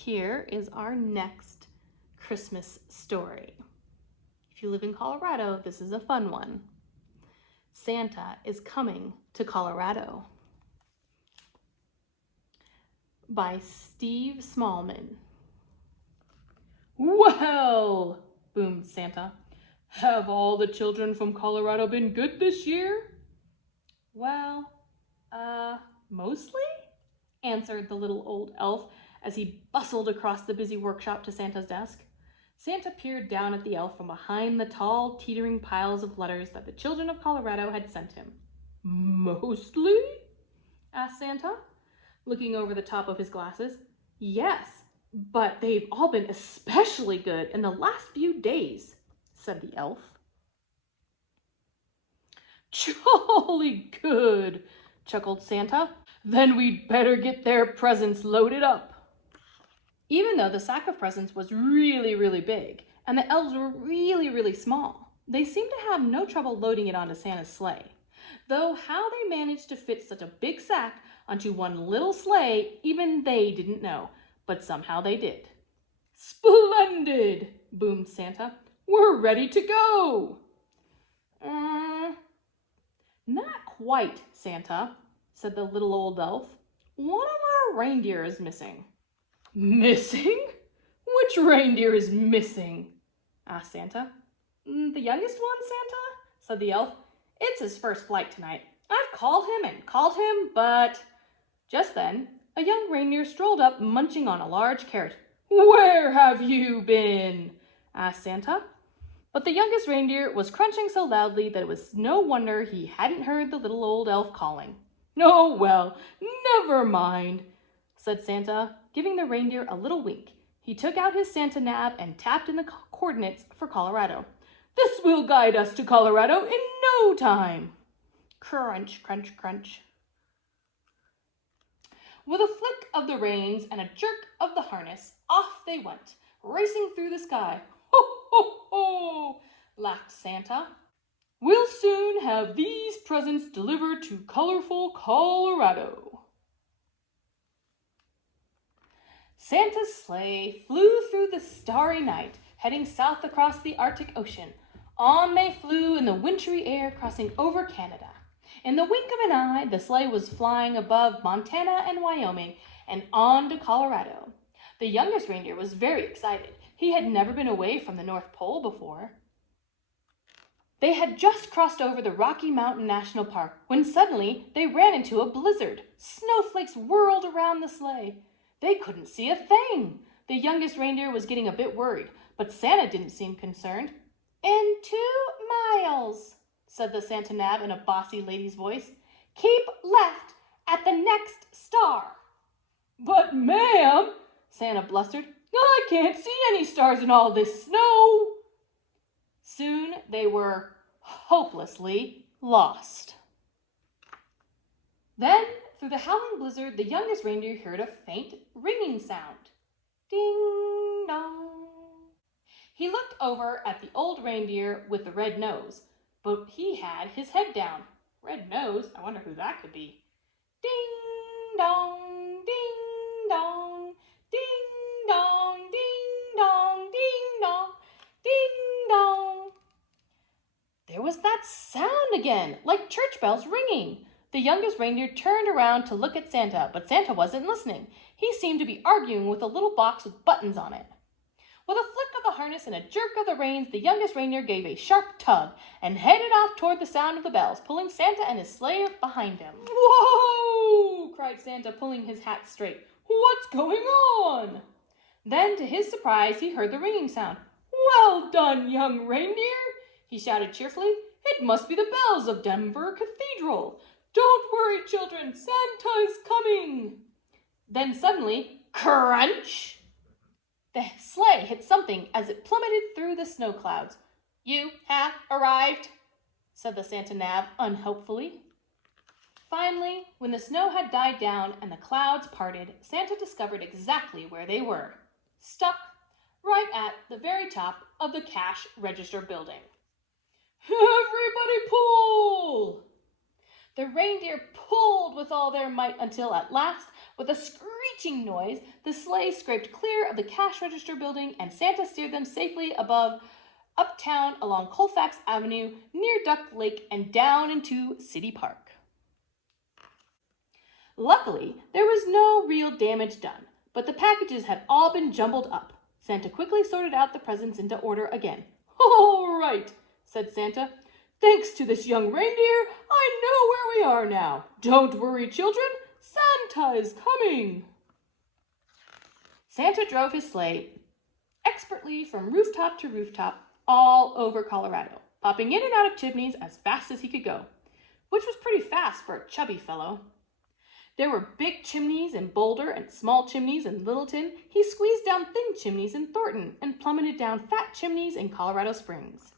here is our next Christmas story. If you live in Colorado, this is a fun one. Santa is Coming to Colorado by Steve Smallman. Well, boomed Santa, have all the children from Colorado been good this year? Well, mostly, answered the little old elf as he bustled across the busy workshop to Santa's desk. Santa peered down at the elf from behind the tall, teetering piles of letters that the children of Colorado had sent him. Mostly? Asked Santa, looking over the top of his glasses. Yes, but they've all been especially good in the last few days, said the elf. Jolly good, chuckled Santa. Then we'd better get their presents loaded up. Even though the sack of presents was really, really big, and the elves were really, really small, they seemed to have no trouble loading it onto Santa's sleigh. Though how they managed to fit such a big sack onto one little sleigh, even they didn't know, but somehow they did. Splendid, boomed Santa. We're ready to go. Not quite, Santa, said the little old elf. One of our reindeer is missing. Missing? Which reindeer is missing? Asked Santa. The youngest one, Santa, said the elf. It's his first flight tonight. I've called him, but... Just then, a young reindeer strolled up munching on a large carrot. Where have you been? Asked Santa. But the youngest reindeer was crunching so loudly that it was no wonder he hadn't heard the little old elf calling. Oh, well, never mind, said Santa, giving the reindeer a little wink. He took out his Santa nav and tapped in the coordinates for Colorado. This will guide us to Colorado in no time. Crunch, crunch, crunch. With a flick of the reins and a jerk of the harness, off they went, racing through the sky. Ho, ho, ho, laughed Santa. We'll soon have these presents delivered to colorful Colorado. Santa's sleigh flew through the starry night, heading south across the Arctic Ocean. On they flew in the wintry air, crossing over Canada. In the wink of an eye, the sleigh was flying above Montana and Wyoming and on to Colorado. The youngest reindeer was very excited. He had never been away from the North Pole before. They had just crossed over the Rocky Mountain National Park when suddenly they ran into a blizzard. Snowflakes whirled around the sleigh. They couldn't see a thing. The youngest reindeer was getting a bit worried, but Santa didn't seem concerned. In 2 miles, said the Santa Nav in a bossy lady's voice. Keep left at the next star. But ma'am, Santa blustered, I can't see any stars in all this snow. Soon they were hopelessly lost. Then, through the howling blizzard, the youngest reindeer heard a faint ringing sound. Ding dong. He looked over at the old reindeer with the red nose, but he had his head down. Red nose? I wonder who that could be. Ding dong, ding dong, ding dong, ding dong, ding dong, ding dong. There was that sound again, like church bells ringing. The youngest reindeer turned around to look at Santa, but Santa wasn't listening. He seemed to be arguing with a little box with buttons on it. With a flick of the harness and a jerk of the reins, the youngest reindeer gave a sharp tug and headed off toward the sound of the bells, pulling Santa and his sleigh behind him. Whoa! Cried Santa, pulling his hat straight. What's going on? Then, to his surprise, he heard the ringing sound. Well done, young reindeer, he shouted cheerfully. It must be the bells of Denver Cathedral. Don't worry, children, Santa's coming. Then suddenly, crunch! The sleigh hit something as it plummeted through the snow clouds. You have arrived, said the Santa Nav unhelpfully. Finally, when the snow had died down and the clouds parted, Santa discovered exactly where they were. Stuck right at the very top of the cash register building. Everybody pull! The reindeer pulled with all their might until at last, With a screeching noise, the sleigh scraped clear of the cash register building, and Santa steered them safely uptown along Colfax Avenue, near Duck Lake, and down into City Park. Luckily, there was no real damage done, but the packages had all been jumbled up. Santa quickly sorted out the presents into order again. "All right," said Santa. "Thanks to this young reindeer, I know where we are now. Don't worry, children. Santa is coming." Santa drove his sleigh expertly from rooftop to rooftop all over Colorado, popping in and out of chimneys as fast as he could go, which was pretty fast for a chubby fellow. There were big chimneys in Boulder and small chimneys in Littleton. He squeezed down thin chimneys in Thornton and plummeted down fat chimneys in Colorado Springs.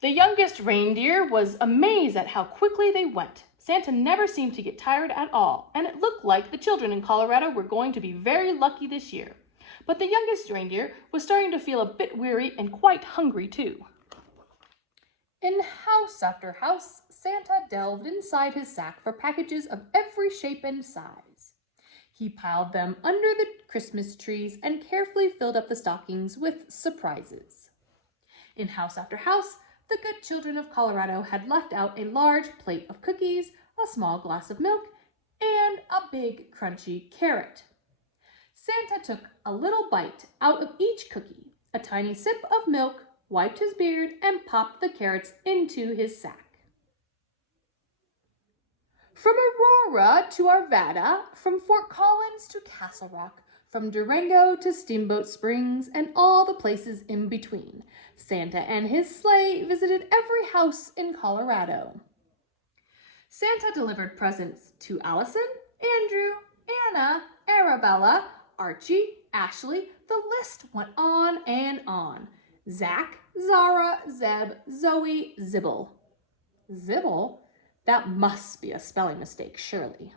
The youngest reindeer was amazed at how quickly they went. Santa never seemed to get tired at all, and it looked like the children in Colorado were going to be very lucky this year. But the youngest reindeer was starting to feel a bit weary and quite hungry too. In house after house, Santa delved inside his sack for packages of every shape and size. He piled them under the Christmas trees and carefully filled up the stockings with surprises. In house after house, the good children of Colorado had left out a large plate of cookies, a small glass of milk, and a big crunchy carrot. Santa took a little bite out of each cookie, a tiny sip of milk, wiped his beard, and popped the carrots into his sack. From Aurora to Arvada, from Fort Collins to Castle Rock, from Durango to Steamboat Springs, and all the places in between, Santa and his sleigh visited every house in Colorado. Santa delivered presents to Allison, Andrew, Anna, Arabella, Archie, Ashley. The list went on and on. Zach, Zara, Zeb, Zoe, Zibble. Zibble? That must be a spelling mistake, surely.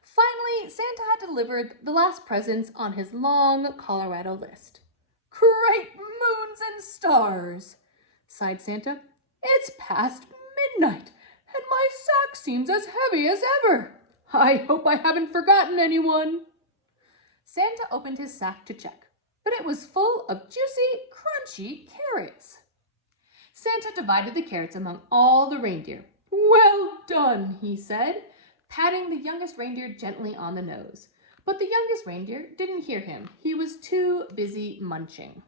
Finally, Santa had delivered the last presents on his long Colorado list. "Great moons and stars," sighed Santa. "It's past midnight, and my sack seems as heavy as ever. I hope I haven't forgotten anyone." Santa opened his sack to check, but it was full of juicy, crunchy carrots. Santa divided the carrots among all the reindeer. "Well done," he said, patting the youngest reindeer gently on the nose. But the youngest reindeer didn't hear him. He was too busy munching.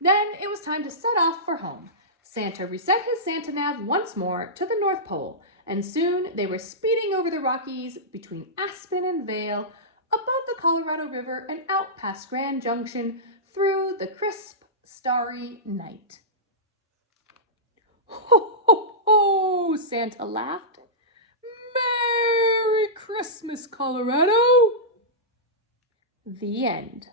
Then it was time to set off for home. Santa reset his Santa nav once more to the North Pole, and soon they were speeding over the Rockies between Aspen and Vail, above the Colorado River, and out past Grand Junction through the crisp, starry night. "Ho, ho, ho!" Santa laughed. "Merry Christmas, Colorado!" The end.